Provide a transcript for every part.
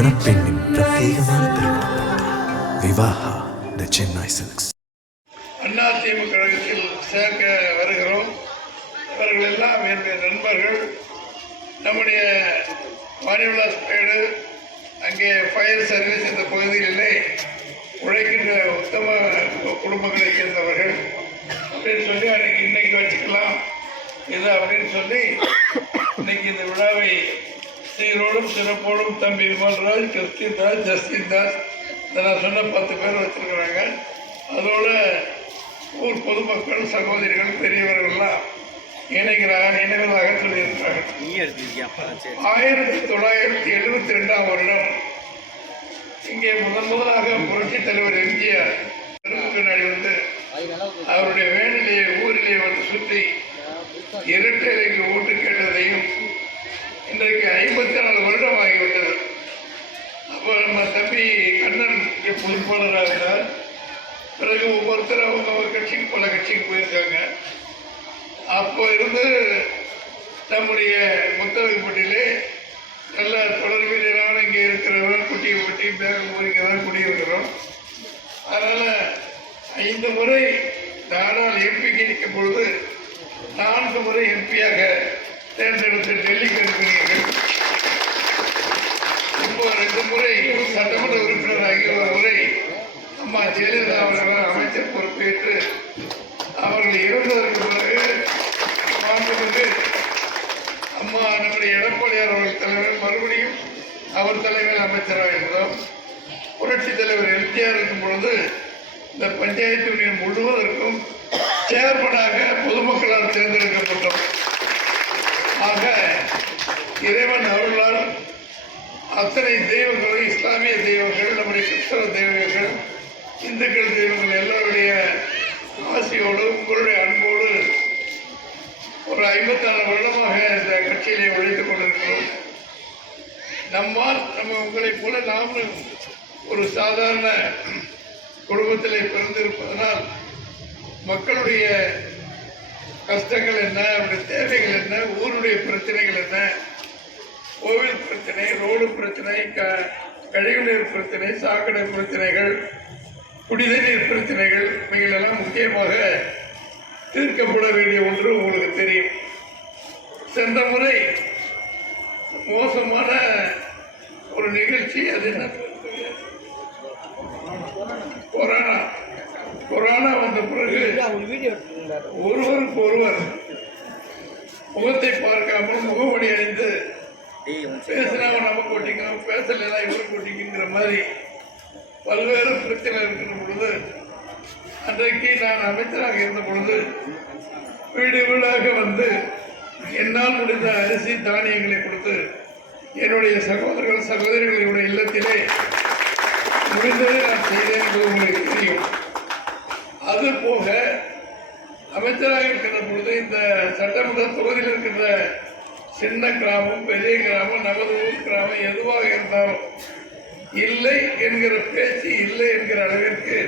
மணப்பெண்ணின் பிரத்யேகமான திருமணம் விவாஹா தி சென்னை சில்க்ஸ். அதிமுக கழகத்தில் சேர்க்க வருகிறோம். இவர்கள் எல்லாம் என்னுடைய நண்பர்கள். நம்முடைய வாணிவிலாஸ் பேடு அங்கே ஃபயர் சர்வீஸ் இந்த பகுதிகளிலே உழைக்கின்ற உத்தம குடும்பங்களை சேர்ந்தவர்கள் அப்படின்னு சொல்லி அன்றைக்கி இன்னைக்கு வச்சுக்கலாம் இது அப்படின்னு சொல்லி இன்னைக்கு இந்த விழாவை சீரோடும் சிறப்போடும் தம்பி விமல்ராஜ், கிறிஸ்டின் தாஸ், ஜஸ்டின் தாஸ், இதை நான் சொன்ன 10 பேர் வச்சுருக்கிறாங்க. அதோட ஊர் பொதுமக்கள், சகோதரிகள், பெரியவர்கள்லாம் இணைவதாக சொல்லியிருக்கிறார்கள். 1972ஆம் வருடம் இங்கே முதலாக புரட்சித் தலைவர் எம்ஜிஆர் பின்னாடி வந்து அவருடைய வேனிலே ஊரிலே வந்து சுற்றி இரட்டைக்கு ஓட்டு கேட்டதையும் இன்றைக்கு 54 வருடம் ஆகிவிட்டது. அப்போ நம்ம தம்பி கண்ணன் இங்கே பொறுப்பாளராக இருந்தார். பிறகு ஒவ்வொருத்தர் அவங்க கட்சிக்கு பல கட்சிக்கு போயிருக்காங்க. அப்போ இருந்து நம்முடைய முத்தரகுப்பட்டியிலே நல்ல தொடர்பிலான இங்கே இருக்கிறவங்க குட்டியப்பட்டி பேங்கூர் இங்கே தான் குடியிருக்கிறோம். அதனால் 5 முறை நாடால் எம்பிக்கு நிற்கும் பொழுது 4 முறை எம்பியாக தேர்ந்தெடுத்து டெல்லிக்கு அனுப்பினீர்கள். இப்போ 2 முறை சட்டமன்ற உறுப்பினராகி 1 முறை அம்மா ஜெயலலிதா அவர்கள் அமைச்சர் பொறுப்பேற்று அவர்கள் இறந்ததற்கு பிறகு மாண்புமிகு அம்மா நம்முடைய எடப்பாடியார் அவர்கள் தலைவர் மறுபடியும் அவர் தலைமையில் அமைச்சராக இருந்தோம். புரட்சி தலைவர் எம்ஜிஆர் இருக்கும் பொழுது இந்த பஞ்சாயத்து யூனியன் முழுவதற்கும் சேர்மனாக பொதுமக்களால் தேர்ந்தெடுக்கப்பட்டோம். ஆக இறைவன் அருளால் அத்தனை தெய்வங்களும், இஸ்லாமிய தெய்வங்கள், நம்முடைய கிறிஸ்தவ தெய்வங்கள், இந்துக்கள் தெய்வங்கள் எல்லோருடைய ஆசையோடு உங்களுடைய அன்போடு ஒரு 54 வருடமாக இந்த கட்சியிலே உழைத்துக் கொண்டிருக்கிறோம். நம்ம உங்களைப் போல நாமும் ஒரு சாதாரண குடும்பத்திலே பிறந்திருப்பதனால் மக்களுடைய கஷ்டங்கள் என்ன, அவருடைய தேவைகள் என்ன, ஊருடைய பிரச்சனைகள் என்ன, கோவில் பிரச்சனை, ரோடு பிரச்சனை, கழிவுநீர் பிரச்சனை, சாக்கடை பிரச்சனைகள், குடிநீர் பிரச்சனைகள், இவைகளெல்லாம் முக்கியமாக தீர்க்கப்பட வேண்டிய ஒன்று உங்களுக்கு தெரியும். சென்ற முறை மோசமான ஒரு நிகழ்ச்சி, அது என்ன, கொரோனா வந்த பிறகு ஒருவருக்கு ஒருவர் முகத்தை பார்க்காமல் முகமூடி அணிந்து பேசினாங்க நமக்கு ஓட்டிக்கணும், பேசலைன்னா இவருக்கு ஓட்டிக்குங்கிற மாதிரி பல்வேறு பிரச்சனை இருக்கிற பொழுது அன்றைக்கு நான் அமைச்சராக இருந்த பொழுது வீடு வீடாக வந்து என்னால் முடிந்த அரிசி தானியங்களை கொடுத்து என்னுடைய சகோதரர்கள் சகோதரிகளுடைய இல்லத்திலே முடிந்ததை நான் செய்தேன் என்பது உங்களுக்கு தெரியும். அது போக அமைச்சராக இருக்கின்ற பொழுது இந்த சட்டமன்ற தொகுதியில் இருக்கின்ற சின்ன கிராமம், பெரிய கிராமம், நமது ஊர் கிராமம் எதுவாக இருந்தாலும் இல்லை என்கிற பேச்சு இல்லை என்கிற அளவிற்கு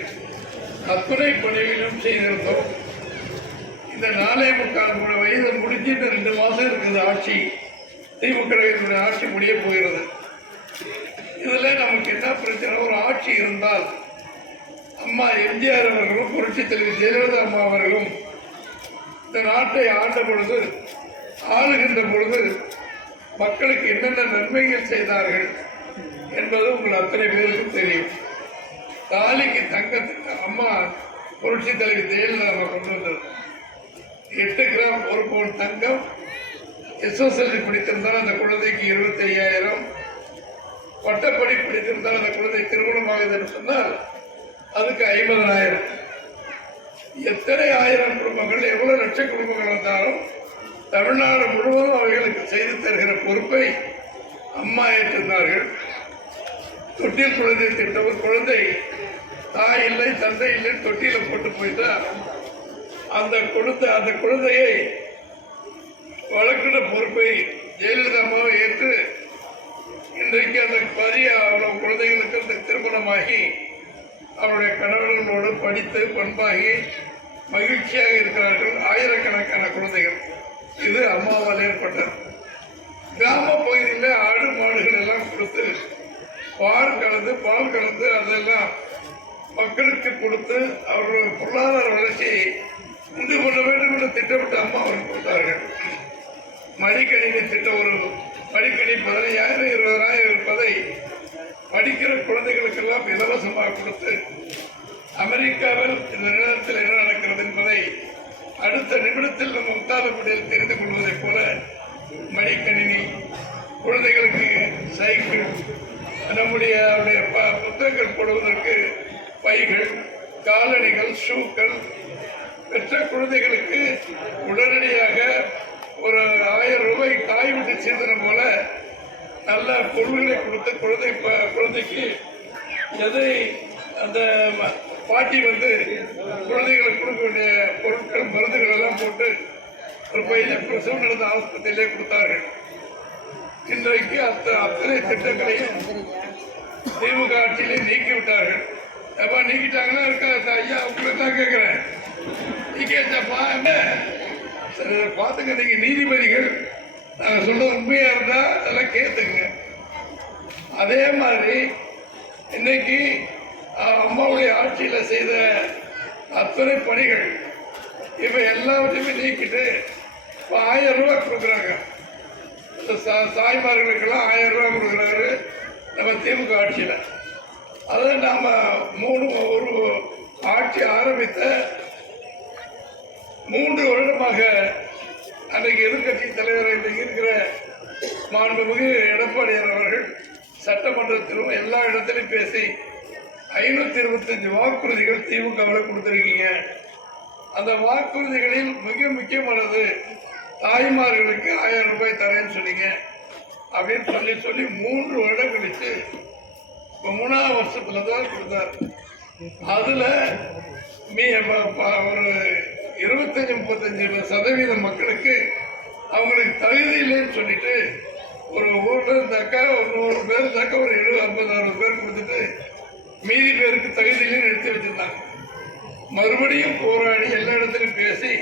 அத்துணை பணிகளும் செய்திருந்தோம். இந்த 4.25 வயது முடிஞ்சு இந்த 2 மாதம் இருக்குது ஆட்சி, திமுக ஆட்சி முடிய போகிறது. இதில் நமக்கு என்ன பிரச்சனை, ஒரு ஆட்சி இருந்தால் அம்மா எம்ஜிஆர் அவர்களும் புரட்சி தலைவர் ஜெயலலிதா அம்மா அவர்களும் இந்த நாட்டை ஆண்ட பொழுது, ஆளுகின்ற பொழுது மக்களுக்கு என்னென்ன நன்மைகள் செய்தார்கள் என்பது உங்கள் அத்தனை பேருக்கும் தெரியும். தாலிக்கு தங்கத்துக்கு அம்மா புரட்சி தலைவர் ஜெயலலிதா அம்மா கொண்டு வந்தது 8 கிராம் 1 பவுன் தங்கம். எஸ்எஸ்எல்சி படித்திருந்தால் அந்த குழந்தைக்கு 25,000, பட்டப்படி படித்திருந்தால் அந்த குழந்தை திருமணமாகுது என்று சொன்னால் அதுக்கு 50,000. எத்தனை ஆயிரம் குடும்பங்கள், எவ்வளவு லட்சம் குடும்பங்கள் இருந்தாலும் தமிழ்நாடு முழுவதும் அவைகளுக்கு செய்து தருகிற பொறுப்பை அம்மா ஏற்றிருந்தார்கள். தொட்டில் குழந்தை திட்டம், ஒரு குழந்தை தாய் இல்லை தந்தை இல்லை தொட்டியில் போட்டு போயிட்டா அந்த குழந்தையை வளர்க்கிற பொறுப்பை ஜெயலலிதா அம்மாவை ஏற்று இன்றைக்கு அந்த அவ்வளவு குழந்தைகளுக்கு அந்த திருமணமாகி அவருடைய கணவர்களோடு படித்து பண்பாகி மகிழ்ச்சியாக இருக்கிறார்கள் ஆயிரக்கணக்கான குழந்தைகள். இது அம்மாவால் ஏற்பட்டது. கிராம பகுதியில் ஆடு மாடுகள் எல்லாம் கொடுத்து பால் கலந்து அதெல்லாம் மக்களுக்கு கொடுத்து அவர்கள் பொருளாதார வளர்ச்சியை உண்டு கொள்ள வேண்டும் என்று திட்டமிட்டு அம்மா அவர்கள் கொடுத்தார்கள். மடிக்கணினி திட்டம், ஒரு மடிக்கணி 15,000 20,000 இருப்பதை படிக்கிற குழந்தைகளுக்கெல்லாம் இலவசமாக கொடுத்து அமெரிக்காவில் இந்த நேரத்தில் என்ன நடக்கிறது என்பதை அடுத்த நிமிடத்தில் நம்ம உத்தாரப்படியில் தெரிந்து கொள்வதைப் போல மடிக்கணினி, குழந்தைகளுக்கு சைக்கிள், நம்முடைய புத்தகங்கள் போடுவதற்கு பைகள், காலணிகள், ஷூக்கள், பெற்ற குழந்தைகளுக்கு உடனடியாக ஒரு 1000 ரூபாய் காய் விட்டு சீதனம் போல நல்ல பொருள்களை கொடுத்து குழந்தைக்கு எதை அந்த பாட்டி குழந்தைகளுக்கு கொடுக்க வேண்டிய பொருட்கள், மருந்துகள் எல்லாம் போட்டு ஒரு பையில பிரசவம் நடந்த ஆஸ்பத்திரியிலே கொடுத்தார்கள். இன்றைக்கு அத்தனை திட்டங்களையும் திமுக ஆட்சியிலே நீக்கிவிட்டார்கள். அப்பா நீக்கிட்டாங்கன்னா இருக்கா ஐயா, உங்களை தான் கேட்கிறேன். நீக்கியாச்சாப்பா பார்த்துங்க. நீங்க நீதிபதிகள் நாங்கள் சொல்றது உண்மையா இருந்தா அதெல்லாம் கேட்டுங்க. அதே மாதிரி இன்னைக்கு அம்மாவுடைய ஆட்சியில செய்த அத்தனை பணிகள் இப்ப எல்லாவற்றையுமே நீக்கிட்டு இப்ப 1000 ரூபாய் கொடுக்குறாங்க. தாய்மார்களுக்கெல்லாம் 1000 ரூபாய் கொடுக்குறாரு நம்ம திமுக ஆட்சியில. அதை நாம ஒரு ஆட்சி ஆரம்பித்த 3 வருடமாக அன்றைக்கு எதிர்கட்சி தலைவர் இன்றைக்கு இருக்கிற மாண்புமிகு எடப்பாடியார் அவர்கள் சட்டமன்றத்திலும் எல்லா இடத்திலும் பேசி 525 வாக்குறுதிகள் திமுகவில் கொடுத்திருக்கீங்க. அந்த வாக்குறுதிகளில் மிக முக்கியமானது தாய்மார்களுக்கு 1000 ரூபாய் தரேன்னு சொன்னீங்க அப்படின்னு சொல்லி 3 வருடம் கழிச்சு 3ஆம் வருஷத்துல தான் கொடுத்தார். அதுல ஒரு 25-35% மக்களுக்கு அவங்களுக்கு தகுதி இல்லைன்னு சொல்லிட்டு ஒரு ஊர்ல இருந்தாக்கா ஒரு 100 பேர் இருந்தாக்கா ஒரு 70-50-60 பேர் கொடுத்துட்டு மீதி பேருக்கு தகுதி இல்லைன்னு எடுத்து வச்சிருந்தாங்க. மறுபடியும் போராடி எல்லா இடத்திலும் பேசி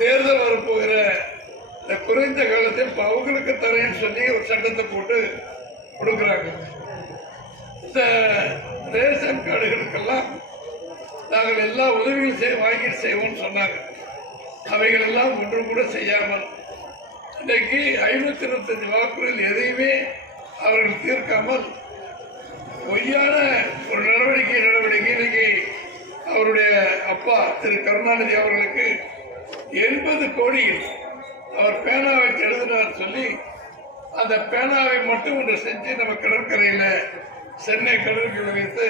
தேர்தல் வரப்போகிற இந்த குறைந்த காலத்தில் அவங்களுக்கு தரேன்னு சொல்லி ஒரு சட்டத்தை போட்டு கொடுக்குறாங்க. இந்த ரேஷன் கார்டுகளுக்கெல்லாம் நாங்கள் எல்லா உதவியும் வாங்கிட்டு செய்வோம்னு சொன்னாங்க. அவைகள் எல்லாம் ஒன்று கூட செய்யாமல் இன்றைக்கு 525 வாக்குறுதிகள் எதையுமே அவர்கள் தீர்க்காமல் பொய்யான ஒரு நடவடிக்கை இன்னைக்கு அவருடைய அப்பா திரு கருணாநிதி அவர்களுக்கு 80 கோடியில் அவர் பேனாவை எழுதினார் சொல்லி அந்த பேனாவை மட்டும் ஒன்று செஞ்சு நம்ம கடற்கரையில் சென்னை கடற்கரை வைத்து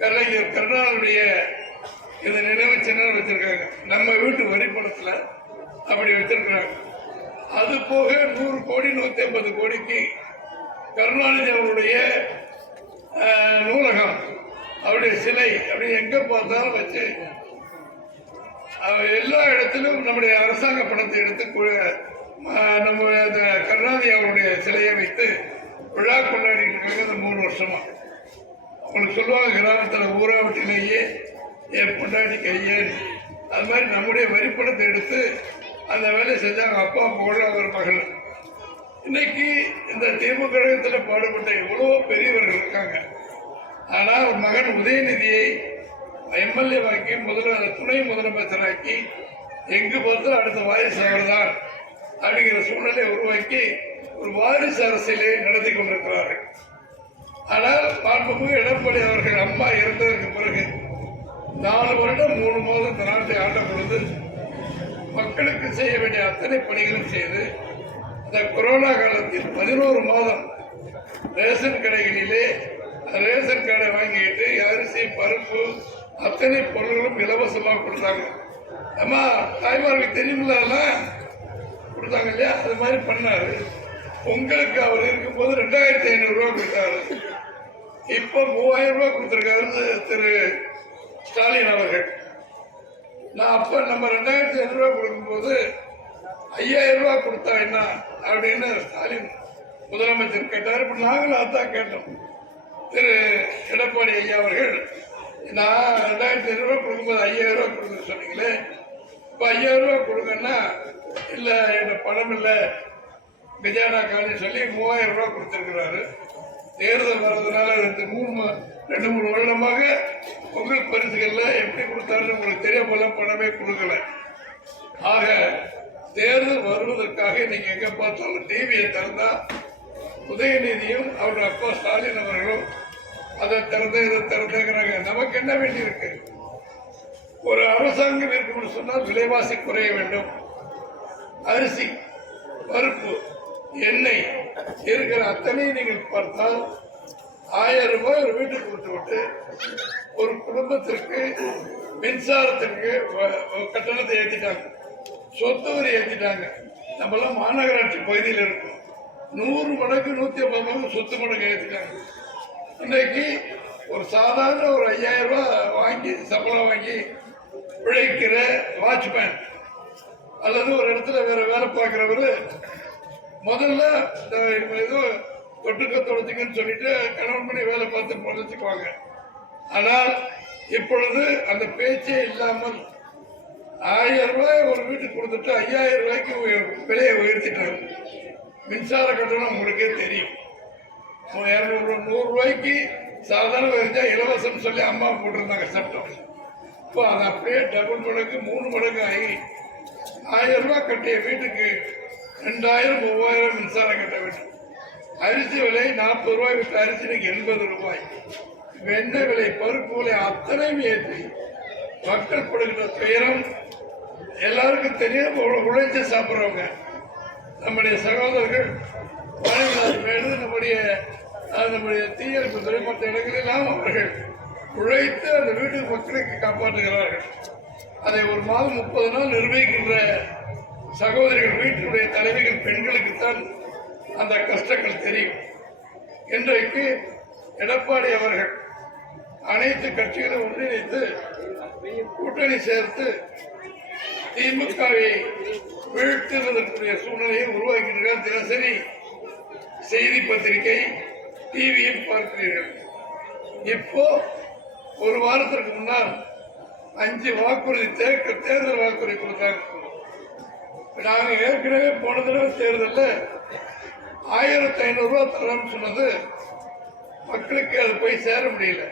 கலைஞர் கருணாநிதியுடைய இந்த நினைவு சின்னம் வச்சிருக்காங்க. நம்ம வீட்டு வரிப்பணத்தில் அப்படி வச்சிருக்கிறாங்க. அது போக 100 கோடி 150 கோடிக்கு கருணாநிதி அவருடைய நூலகம், அவருடைய சிலை அப்படி எங்க பார்த்தாலும் வச்சு எல்லா இடத்திலும் நம்முடைய அரசாங்க பணத்தை எடுத்து நம்முடைய கருணாநிதி அவருடைய சிலையை வைத்து விழா கொண்டாடிட்டு இருக்காங்க. இந்த 3 வருஷமா அவங்களுக்கு சொல்லுவாங்க கிராமத்தில் ஊராவட்டிலேயே என் பொண்டாட்டி கையேன். அது மாதிரி நம்முடைய வரிப்பணத்தை எடுத்து அந்த வேலையை செஞ்சாங்க. அப்பா போல ஒரு மகள். இன்னைக்கு இந்த திமுக கழகத்தில் பாடுபட்ட எவ்வளவோ பெரியவர்கள் இருக்காங்க. ஆனால் ஒரு மகன் உதயநிதியை எம்எல்ஏ வாக்கி துணை முதலமைச்சராக்கி எங்கு பார்த்தாலும் அடுத்த வாரிசு அவர்தான் அப்படிங்கிற சூழ்நிலை உருவாக்கி ஒரு வாரிசு அரசியலை நடத்தி கொண்டிருக்கிறார்கள். ஆனால் மாண்புமிகு எடப்பாடி அவர்கள் அம்மா இறந்ததற்கு பிறகு 4 வருடம் 3 மாதம் இந்த நாட்டை ஆண்ட பொழுது மக்களுக்கு செய்ய வேண்டிய அத்தனை பணிகளும் செய்து இந்த கொரோனா காலத்தில் 11 மாதம் ரேஷன் கடைகளிலே ரேஷன் கார்டை வாங்கிட்டு அரிசி பருப்பு அத்தனை பொருள்களும் இலவசமாக கொடுத்தாங்க. அம்மா தாய்மார்களுக்கு தெரியுமில்ல கொடுத்தாங்க இல்லையா? அது மாதிரி பண்ணாரு. உங்களுக்கு அவர் இருக்கும்போது 2500 ரூபாய் கொடுத்தாரு. இப்ப 3000 ரூபாய் கொடுத்திருக்காரு திரு ஸ்டாலின் அவர்கள். நான் அப்ப நம்ம 2500 ரூபாய் கொடுக்கும்போது 5000 ரூபாய் கொடுத்தா என்ன அப்படின்னு ஸ்டாலின் முதலமைச்சர் கேட்டார். இப்ப நாங்களும் அதான் கேட்டோம். திரு எடப்பாடி ஐயா அவர்கள், நான் 2500 ரூபாய் கொடுக்கும்போது 5000 ரூபாய் கொடுக்க சொன்னீங்களே, இப்ப 5000 ரூபாய் கொடுங்கன்னா இல்ல என்ன பணம் இல்லை கஜானா காலி சொல்லி 3000 ரூபாய் கொடுத்திருக்கிறாரு. தேர்தல் வர்றதுனால 2-3 வருடமாக பொங்கல் பரிசுகள்ல எப்படி கொடுத்தாருன்னு உங்களுக்கு தெரியாமல பணமே கொடுக்கல. ஆக தேர்தல் வருவதற்காக நீங்க எங்க பார்த்தாலும் டிவியை திறந்தா உதயநிதியும் அவருடைய அப்பா ஸ்டாலின் அவர்களும் அதை திறந்து இதை திறந்துங்கிறாங்க. நமக்கு என்ன வேண்டி இருக்கு? ஒரு அரசாங்கம் இருக்கும்னு சொன்னால் விலைவாசி குறைய வேண்டும். அரிசி, பருப்பு, எண்ணெய் இருக்கிற அத்தனை நீங்கள் பார்த்தால் 1000 ரூபாய் ஒரு வீட்டுக்கு கொடுத்து விட்டு ஒரு குடும்பத்திற்கு மின்சாரத்திற்கு கட்டணத்தை ஏற்றிட்டாங்க, சொத்து வரி ஏற்றிட்டாங்க. நம்மளாம் மாநகராட்சி பகுதியில் இருக்கும் 100 மடங்கு 150 மடங்கு சொத்து மடங்கு ஏற்றிட்டாங்க. இன்றைக்கு ஒரு சாதாரண ஒரு 5000 ரூபாய் வாங்கி சம்பளம் வாங்கி உழைக்கிற வாட்ச்மேன் அல்லது ஒரு இடத்துல வேற வேலை பார்க்கிறவரு முதல்ல ஏதோ தொட்டுக்க தொடுத்துக்கன்னு சொல்லிட்டு கணவன் பண்ணி வேலை பார்த்து பொழைச்சுக்குவாங்க. ஆனால் இப்பொழுது அந்த பேச்சே இல்லாமல் 1000 ரூபாய் ஒரு வீட்டுக்கு கொடுத்துட்டு 5000 ரூபாய்க்கு விலையை உயர்த்திட்டாங்க. மின்சார கட்டணம் உங்களுக்கே தெரியும். 100 ரூபாய்க்கு சாதாரண வரைஞ்சா இலவசம் சொல்லி அம்மா போட்டிருந்தாங்க சட்டம். இப்போ அது அப்படியே டபுள் மடங்கு 3 மடங்கு ஆகி 1000 ரூபாய் கட்டிய வீட்டுக்கு 2000-3000 மின்சாரம் கட்ட வேண்டும். அரிசி விலை 40 ரூபாய் விட்டு அரிசி 80 ரூபாய். வெண்ணெய் விலை, பருப்பு விலை அத்தனையும் ஏற்றி மக்கள் கொடுக்கிற துயரம் எல்லாருக்கும் தெரியும். உழைச்சி சாப்பிட்றவங்க நம்முடைய சகோதரர்கள் மேடு நம்முடைய தீயணைப்பு துறை மற்ற இடங்களெல்லாம் அவர்கள் உழைத்து அந்த வீட்டு மக்களுக்கு காப்பாற்றுகிறார்கள். அதை ஒரு மாதம் 30 நாள் நிர்வகிக்கின்ற சகோதரிகள், வீட்டினுடைய தலைவிகள், பெண்களுக்குத்தான் அந்த கஷ்டங்கள் தெரியும். இன்றைக்கு எடப்பாடி அவர்கள் அனைத்து கட்சிகளை ஒன்றிணைத்து கூட்டணி சேர்த்து திமுகவை வீழ்த்துவதற்குரிய சூழ்நிலையை உருவாக்கியிருக்கிறார். தினசரி செய்தி பத்திரிகை, டிவியில் பார்க்கிறீர்கள். இப்போ ஒரு வாரத்திற்கு முன்னால் 5 வாக்குறுதி தேர்தல் வாக்குறுதி கொடுத்தாங்க. நாங்கள் ஏற்கனவே போன தடவை தேர்தலில் 1500 ரூபாய் தரணும்னு சொன்னது மக்களுக்கு அது போய் சேர முடியல.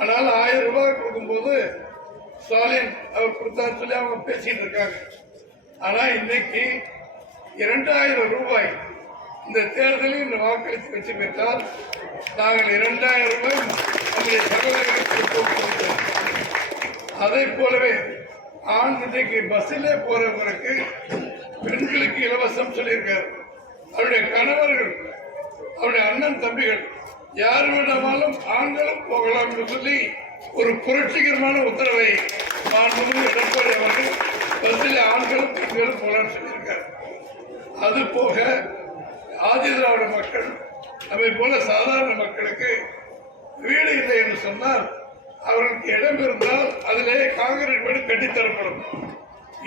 ஆனால் 1000 ரூபாய் கொடுக்கும்போது ஸ்டாலின் அவர் கொடுத்தாரு சொல்லி அவங்க பேசிட்டு இருக்காங்க. ஆனால் இன்னைக்கு 2000 ரூபாய் இந்த தேர்தலில் இந்த வாக்களித்து வெற்றி பெற்றால் நாங்கள் 2000 ரூபாய் நம்முடைய சகோதரர்களுக்கு கொடுத்தோம். அதை போலவே ஆண் இன்றைக்கு பஸ்ஸிலே போறவங்களுக்கு பெண்களுக்கு இலவசம் சொல்லியிருக்காரு. அவருடைய கணவர்கள், அவருடைய அண்ணன் தம்பிகள் யார் வேண்டாமாலும் ஆண்களும் போகலாம் என்று சொல்லி ஒரு புரட்சிகரமான உத்தரவை எடப்பாடி அவர்கள் பஸ்ஸில் ஆண்களும் பெண்களும் போகலான்னு சொல்லியிருக்காரு. அது போக ஆதி திராவிட மக்கள் நம்மை போல சாதாரண மக்களுக்கு வீடு இல்லை என்று சொன்னால் அவர்களுக்கு இடம் இருந்தால் அதிலே காங்கிரீட் வீடு கட்டித்தரப்படும்.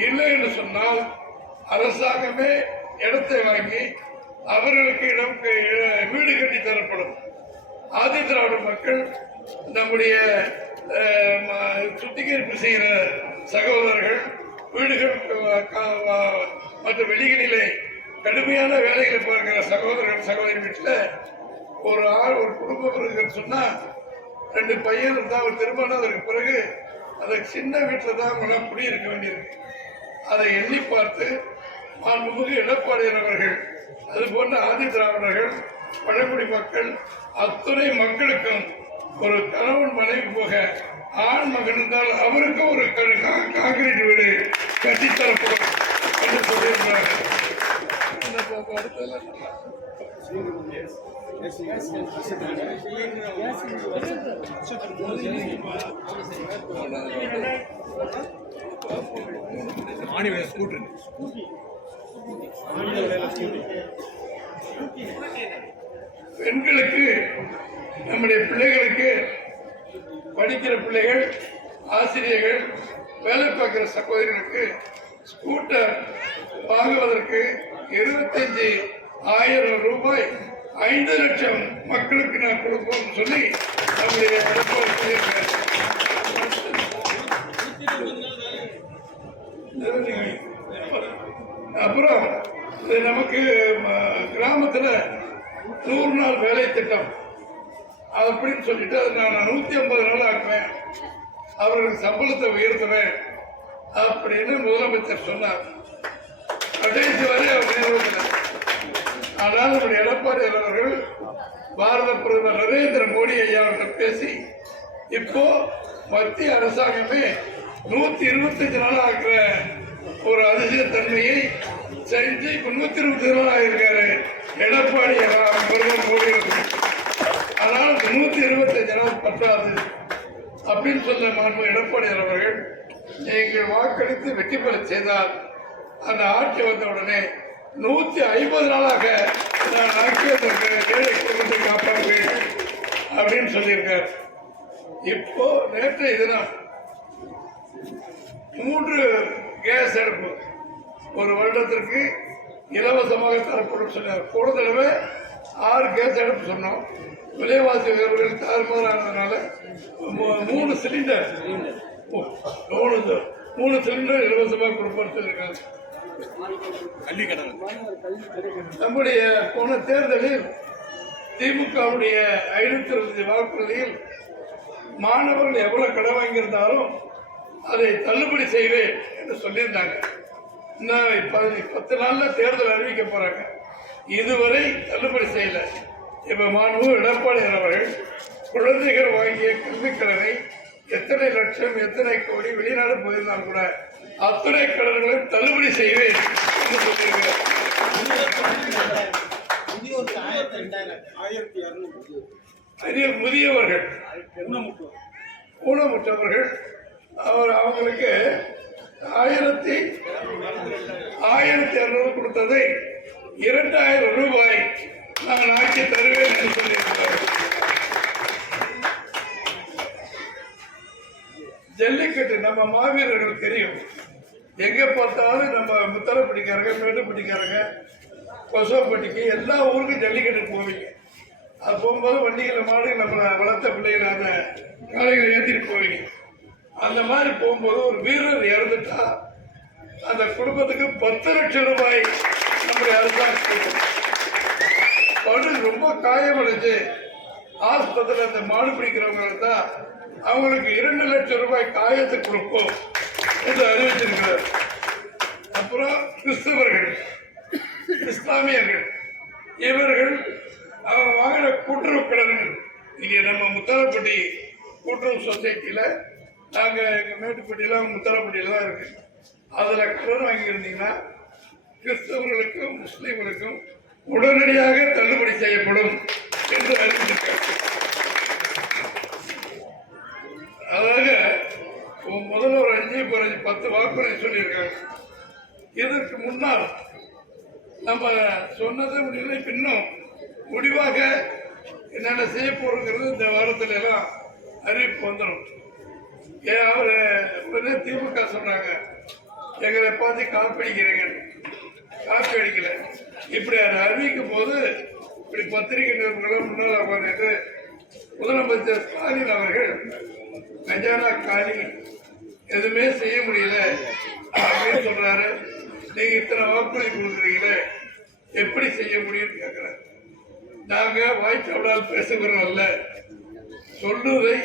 இல்லை என்று சொன்னால் அரசாங்கமே இடத்தை வாங்கி அவர்களுக்கு வீடு கட்டி தரப்படும். ஆதி திராவிட மக்கள் நம்முடைய சுத்திகரிப்பு செய்கிற சகோதரர்கள் வீடுகள் மற்ற வெளிகளிலே கடுமையான வேலைகளை பார்க்கிற சகோதரர்கள் சகோதரி வீட்டில் ஒரு குடும்பம் இருக்குன்னு சொன்னா 2 பையன் இருந்தால் ஒரு திருமணம், அதற்கு பிறகு அந்த சின்ன வீட்டில் தான் அவங்களாம் குடியிருக்க வேண்டியிருக்கு. அதை எண்ணி பார்த்து மாண்புமிகு எடப்பாடியார் அவர்கள், அது போன்ற ஆதி திராவிடர்கள், பழங்குடி மக்கள் அத்துணை மக்களுக்கும் ஒரு கணவன் மனைவி போக ஆண் மகன் இருந்தால் அவருக்கும் ஒரு காங்கிரீட் வீடு கட்டித்தரப்படும் என்று சொல்லியிருக்கிறார்கள். இந்த போக்குவரத்து பெண்களுக்கு, நம்முடைய பிள்ளைகளுக்கு, படிக்கிற பிள்ளைகள், ஆசிரியர்கள், வேலை பார்க்கிற சகோதரிகளுக்கு ஸ்கூட்டர் வாங்குவதற்கு 25,000 ரூபாய் 5 லட்சம் மக்களுக்கு நான் கொடுப்போம் சொல்லி நம்முடைய எடப்பாடி சொல்லியிருக்காரு. அப்புறம் நமக்கு கிராமத்தில் 100 நாள் வேலை திட்டம் அப்படின்னு சொல்லிட்டு அதை நான் 150 நாள் ஆக்குவேன், அவர்களுக்கு சம்பளத்தை உயர்த்துவேன் அப்படின்னு முதலமைச்சர் சொன்னார். கடைசி வரை அவர் நிறைவேற்றினார். ஆனால் நம்முடைய எடப்பாடி அவர்கள் பாரத பிரதமர் நரேந்திர மோடி ஐயா அவர்கள் பேசி இப்போ மத்திய அரசாங்கமே 125 நாள் ஆகிற ஒரு அதிசயத்தன்மையை செஞ்சு இப்ப 120 நாள் ஆகியிருக்காரு எடப்பாடி பிரதமர் மோடி அவர்கள். ஆனால் 125 நாள் பற்றாது அப்படின்னு சொல்ல மாண்பு எடப்பாடி அவர்கள் நீங்கள் வாக்களித்து வெற்றி பெற செய்தால் அந்த ஆட்சி வந்த உடனே 150 நாளாக நான் ஆட்சியை ஏழை குடும்பத்தை காப்பாற்றுவேன் அப்படின்னு சொல்லியிருக்கார். இப்போ நேற்றைய தினம் 3 கேஸ் அடுப்பு ஒரு வருடத்திற்கு இலவசமாக தரப்படும் சொன்னார். போன தடவை 6 கேஸ் அடுப்பு சொன்னோம். விலைவாசி உயர்வுகள் தாறுமாறானதுனால 3 சிலிண்டர் இலவசமாக கொடுப்பார் சொல்லியிருக்காங்க. நம்முடைய போன தேர்தலில் திமுகவுடைய 520 வாக்குறுதியில் மாணவர்கள் எவ்வளவு கடன் வாங்கியிருந்தாலும் அதை தள்ளுபடி செய்வேன் என்று சொல்லியிருந்தாங்க. இன்னும் 10 நாள்ல தேர்தல் அறிவிக்க போறாங்க. இதுவரை தள்ளுபடி செய்யல. இப்ப மாண்பு எடப்பாடி அவர்கள் குழந்தைகள் வாங்கிய கல்விக் கடனை எத்தனை லட்சம் எத்தனை கோடி வெளிநாடு போயிருந்தாலும் கூட அத்தனை கடன்களையும் தள்ளுபடி செய்வேன் என்று சொல்லியிருக்கிறார். முதியவர்கள் ஊனமுற்றவர்கள் அவங்களுக்கு 1200 கொடுத்ததை 2000 ரூபாய் நான் ஆட்சி தருவேன் என்று சொல்லியிருக்கிறார். ஜல்லிக்கட்டு நம்ம மாவீரர்கள் தெரியும். எங்க பார்த்தாலும் நம்ம முத்தரப்பட்டிக்காரங்க, மேட்டுப்பட்டிக்காரங்க, கொசவப்பட்டிக்கு எல்லா ஊருக்கும் ஜல்லிக்கட்டு போவீங்க. அது போகும்போது வண்டிகளை மாடு நம்ம வளர்த்த பிள்ளைகளை அந்த காளைகளை ஏற்றிட்டு போவீங்க. அந்த மாதிரி போகும்போது ஒரு வீரர் இறந்துட்டா அந்த குடும்பத்துக்கு 10 லட்சம் ரூபாய் நம்முடைய அரசாங்கம் படு ரொம்ப காயமடைஞ்சு ஆஸ்பத்திரியில் அந்த மாடு பிடிக்கிறவங்களுக்கு தான் அவங்களுக்கு 2 லட்சம் ரூபாய் காயத்தை கொடுப்போம் என்று அறிவிச்சிருக்கிறார். அப்புறம் கிறிஸ்தவர்கள், இஸ்லாமியர்கள் இவர்கள் அவங்க வாங்கின கூட்டுறவு கடன்கள் இங்கே நம்ம முத்தாரப்பட்டி கூட்டுறவு சொசைட்டியில் நாங்கள் எங்கள் மேட்டுப்பட்டியில் முத்தாரப்பட்டியில் தான் இருக்கு. அதில் கடன் வாங்கியிருந்தீங்கன்னா கிறிஸ்தவர்களுக்கும் முஸ்லீம்களுக்கும் உடனடியாக தள்ளுபடி செய்யப்படும் என்று அறிவித்திருக்காங்க. அதாக முதல்ல ஒரு 5-10 வாக்குறுதி சொல்லியிருக்காங்க. இதற்கு முன்னால் நம்ம சொன்னது முடியல, பின்னும் முடிவாக என்னென்ன செய்ய போறோங்கிறது இந்த வாரத்துல எல்லாம் அறிவிப்பு வந்துடும். அவரு உடனே திமுக சொன்னாங்க எங்களை பார்த்து காப்பி அடிக்கிறீங்க. காப்பி அடிக்கல. இப்படி அதை அறிவிக்கும் போது இப்படி பத்திரிகை நிறுவனங்களும் முன்னால் உட்கார்ந்து முதலமைச்சர் ஸ்டாலின் அவர்கள் கஜானா காலி, எதுவுமே செய்ய முடியல அப்படின்னு சொல்றாரு. நீங்க இத்தனை வாக்குறுதி கொடுக்குறீங்களே எப்படி செய்ய முடியும்னு கேட்கிறேன். நாங்க வாய்ச்சவடால் பேசுகிறோம் அல்ல, சொல்லுவதை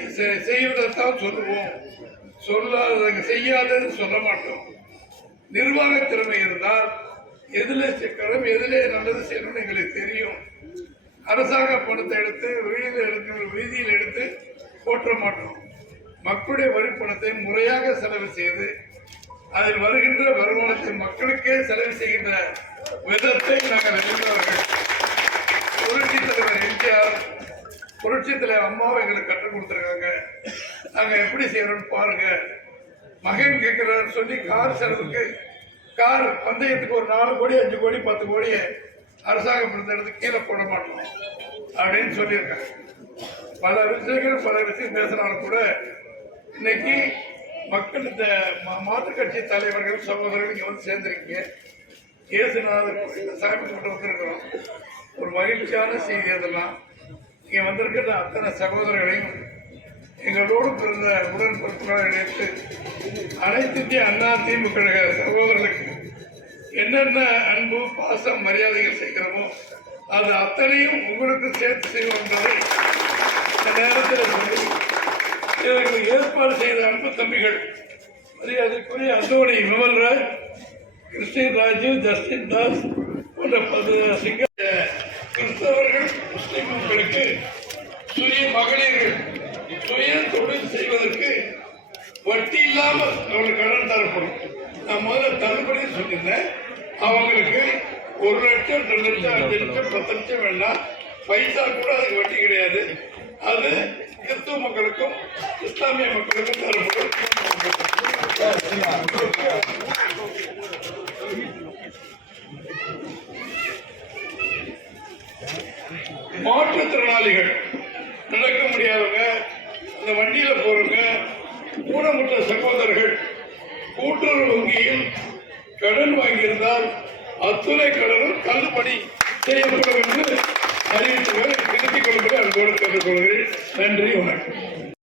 செய்வதைத்தான் சொல்லுவோம், சொல்லாத செய்யாதது சொல்ல மாட்டோம். நிர்வாக திறமை இருந்தால் எதுல சிக்கனம் எதுல நல்லது செய்யணும்னு எங்களுக்கு தெரியும். அரசாங்க பணத்தை எடுத்து வீதியில் எடுத்து போற்ற மாட்டோம். மக்களுடைய வரி பணத்தை முறையாக செலவு செய்து அதில் வருகின்ற வருமானத்தை மக்களுக்கே செலவு செய்கின்ற விதத்தை நாங்கள் அறிந்தவர்கள். புரட்சி தலைவர் எம்ஜிஆர், புரட்சி தலைவர் அம்மாவை எங்களுக்கு கற்றுக் கொடுத்துருக்காங்க. நாங்கள் எப்படி செய்யறோம்னு பாருங்க. மகன் கேட்கிறார் சொல்லி கார் செலவுக்கு, கார் பந்தயத்துக்கு ஒரு 4 கோடி 5 கோடி 10 கோடியை அரசாங்கம் இருந்த இடத்துக்கு கீழே போட மாட்டோம் அப்படின்னு சொல்லியிருக்காங்க. பல விஷயம் பேசினாலும் கூட இன்னைக்கு மக்கள் இந்த மாற்றுக் கட்சி தலைவர்கள் சகோதரர்கள் இங்கே வந்து சேர்ந்திருக்கீங்க. இயேசுநாதர் சாமி கொண்டு வந்திருக்கிறோம். ஒரு மகிழ்ச்சியான செய்தி. அதெல்லாம் இங்கே வந்திருக்கிற அத்தனை சகோதரர்களையும் எங்களோடு பிறந்த உடன்பிறப்புகளை இணைத்து அனைத்து இந்திய அண்ணா திமுக சகோதரர்களுக்கு என்னென்ன அன்பு பாசம் மரியாதைகள் செய்கிறோமோ அது அத்தனையும் உங்களுக்கு சேர்த்து செய்வோம் என்பதை இந்த நேரத்தில் சொல்லி இதற்கு ஏற்பாடு செய்த அன்பு தம்பிகள் மரியாதைக்குரிய அந்தோணி விமல்ராஜ், கிறிஸ்டின் ராஜு, ஜஸ்டின் தாஸ் போன்ற கிறிஸ்தவர்கள் முஸ்லிம் மக்களுக்கு சுய மகளிர்கள் சுய தொழில் செய்வதற்கு வட்டி இல்லாமல் அவங்களுக்கு கடன் தரப்படும். நான் முதல்ல தள்ளுபடி சொல்லியிருந்தேன். அவங்களுக்கு 1 லட்சம் 2 லட்சம் 5 லட்சம் 10 லட்சம் வேண்டாம், பைசா கூட அதுக்கு வட்டி கிடையாது. அது கிறிஸ்துவ மக்களுக்கும் இஸ்லாமிய மக்களுக்கும் தரப்படும். மாற்றுத்திறனாளிகள், நடக்க முடியாதவங்க, அந்த வண்டியில போறவங்க, ஊனமுற்ற சகோதரர்கள் கூட்டுறவு வங்கியில் கடன் வாங்கியிருந்தால் அத்துணை கடனும் தள்ளுபடி செய்யப்படும் என்று அறிவித்துகளை திருத்திக் கொள்ளும்படி அன்போடு கேட்டுக்கொள்கிறேன். நன்றி, வணக்கம்.